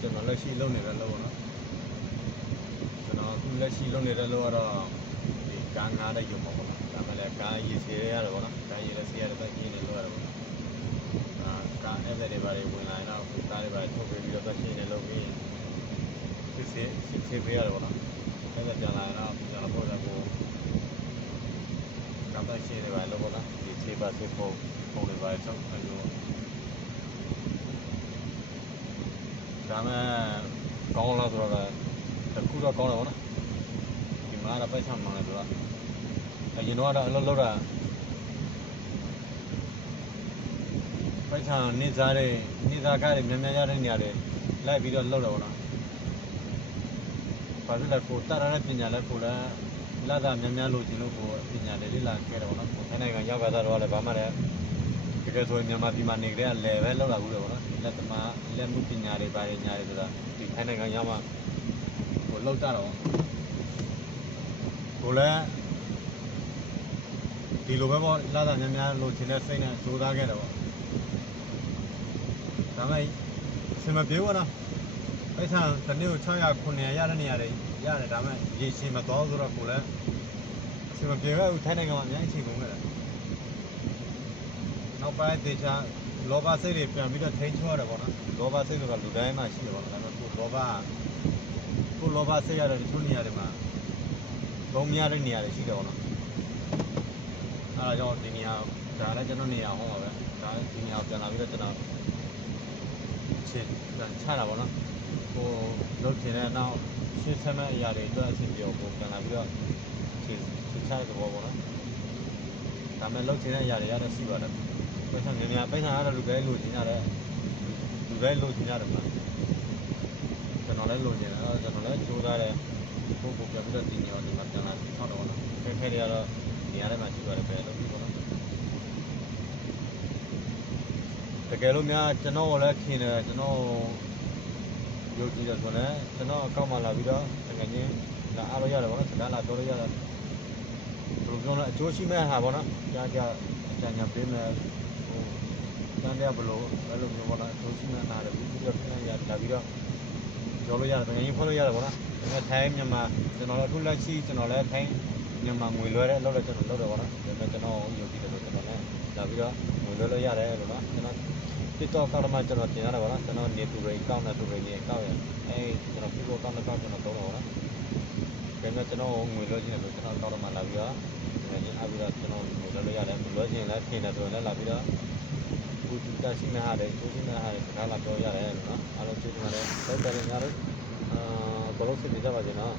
ကျွန်တော်လက်ရှိလုပ်နေတဲ့လုပ်ပေါ့နော်ကျွန်တော်အခုလက်ရှိလုပ်နေတဲ့လုပ်ကတော့ဒီကားငားတဲ့ရုံပေါ့နော်ဒါမှလည်းကားရေးစေရတယ်ပေါ့နော်ကားရေးလည်းစေရတယ်ပဲရေးနေလို့ရတယ်ပေါ့ကားအဲ့တဲ့တွေပါတွေဝင်လာရင်တော့ကားတွေပါထုတ်ပြီးတော့ရှင်းနေလို့ပြီးစစ်ပေးရတယ်ပေါ့နော်အဲ့ဒါပြန်လာရင်တော့ကျွန်တော်ပို့တယ်ကိုကားပဲရှင်းနေပါလို့ပေါ့နော်ဒီစေပါစေဖို့ပုံတွေပါချုပ်အဲ့လိုဒါမှကောင်းလာဆိုတော့တခုတော့ကောင်းတယ်ပေါ့နော်ဒီမှာတော့ပိုက်ဆံမှန်တယ်ဆိုတော့အရင်တော့အလုပ်လုပ်တာပိုက်ဆံနေစားကားတွေများများရတဲ့နေရာတွေလိုက်ပြီးတော့လုပ်တယ်ပေါ့နော်ဘာဖြစ်လဲကိုတာရတဲ့ပညာလဲကိုလည်းလာတာများများလို့ခြင်းလို့ကိုပညာလေးလေးလာခဲ့တယ်ပေါ့နော်ကိုထိုင်းနိုင်ငံရောက်လာတော့လည်းဘာမှလည်းတကယ်ဆိုရင်မြန်မာပြည်မှာနေကြတဲ့လေပဲလောက်လာဘူးလေပေါ့နော်လက်သမားလက်မှုပညာတွေပါတယ်ညာတွေဆိုတာဒီထိုင်းနိုင်ငံရောက်မှကိုလောက်တာတော့ကိုလည်းဒီလိုပဲပေါ့လာတာများများလို့ခြင်းတဲ့စိတ်နဲ့စိုးသားခဲ့တယ်ပေါ့ဒါမှအစမပြေဘူးနော်ပိုက်ဆံတစ်နေ့ကို600 900ရတဲ့နေရာတွေရတယ်ဒါမှရေရှည်မသွားဆိုတော့ကိုလည်းအစမပြေဘူးထိုင်းနိုင်ငံမှာအများကြီးချိန်ကုန်ခဲ့တယ်နောက်ပိုင်းဒေချာလောဘစိတ်တွေပြန်ပြီးတော့ထိန်းချောရတယ်ပေါ့နော်လောဘစိတ်ဆိုတာလူတိုင်းမှာရှိတယ်ပေါ့နော်ဒါပေမဲ့ကိုလောဘစိတ်ရတဲ့တချို့နေရာတွေမှာသုံးမရတဲ့နေရာတွေရှိတယ်ပေါ့နော်အဲဒါကြောင့်ဒီနေရာဒါလည်းကျွန်တော်နေရာဟောပါပဲဒါဒီနေရာပြန်လာပြီးတော့ကျွန်တော်ချတာပေါ့နော်ကိုလုပ်ချင်တဲ့နောက်ရှင်းဆက်မဲ့အရာတွေအတွက်အဆင်ပြေအောင်ကိုပြန်လာပြီးတော့ချချတဲ့ဘောပေါ့နော်ဒါမဲ့လုပ်ချင်တဲ့အရာတွေရတော့ရှိပါတယ်ပိုက်ဆံများများပိုက်ဆံရတော့လူပဲလိုချင်ရတယ်လူပဲလိုချင်ရတယ်မှာကျွန်တော်လည်းလိုချင်တယ်ကျွန်တော်လည်းကြိုးစားတယ်ကိုပြန်ပြီးတော့ဒီနေရာဒီမှာပြန်လာဆောက်တော့ပေါ့နော်ခဲတွေကတော့နေရာထဲမှာရှိပါတယ်ပဲလို့ပြီးပေါ့နော်တကယ်လို့များကျွန်တော်လည်းထင်တယ်ကျွန်တော်ယုံကြည်တယ်ဆိုတော့ကျွန်တော်အကောင့်မှလာပြီးတော့ငငင်းလာအားလို့ရတယ်ပေါ့နော်စကားလာပြောလို့ရတယ်ဘယ်လိုပြောလဲအကျိုးရှိမဲ့ဟာပေါ့နော်ကြားအကြံပေးမယ်ဟိုတန်းတဲ့ဘလို့အဲ့လိုမျိုးပေါ့နော်အကျိုးရှိမဲ့ဟာတွေပြီးတော့ပြန်ရလာပြီးတော့ပြောလို့ရတယ်ငငင်းဖွင့်လို့ရတယ်ပေါ့နော်ဒါပေမဲ့ထိုင်းမြန်မာကျွန်တော်လည်းအခုလက်ရှိကျွန်တော်လည်းထိုင်းမြန်မာငွေလွှဲတဲ့အလုပ်လည်းကျွန်တော်လုပ်တယ်ပေါ့နော်ဒါပေမဲ့ကျွန်တော်ယုံကြည်တယ်ဆိုကျွန်တော်လည်းလာပြီးတော့ငွေလွှဲလို့ရတယ်လို့နော်ကျွန်တော်TikTok ကောက်တော့မှကျွန်တော်တင်ရတယ်ပေါ့နော်ကျွန်တော်နေတူတွေကောက်နေတူတွေနေကောက်ရကျွန်တော် Facebook ကောက်နေကောက်ကျွန်တော်သုံးတော့ပေါ့နော်ဒါပေမဲ့ကျွန်တော်ငွေလွှဲခြင်းလို့ကျွန်တော်ကောက်တော့မှလာပြီးတော့ငွေချင်းအပြီးတော့ကျွန်တော်ငွေလွှဲလို့ရတယ်ငွေလွှဲခြင်းလည်းထင်တယ်ဆိုရင်လည်းလာပြီးတော့အခုတက်ရှိနေရတယ်ကျိုးရှိနေရတယ်စကားလာပြောရတယ်လို့နော်အားလုံးကျေးဇူးပါတယ်ဆက်တယ်များလို့ဘလို့စစ်နေကြပါစေနော်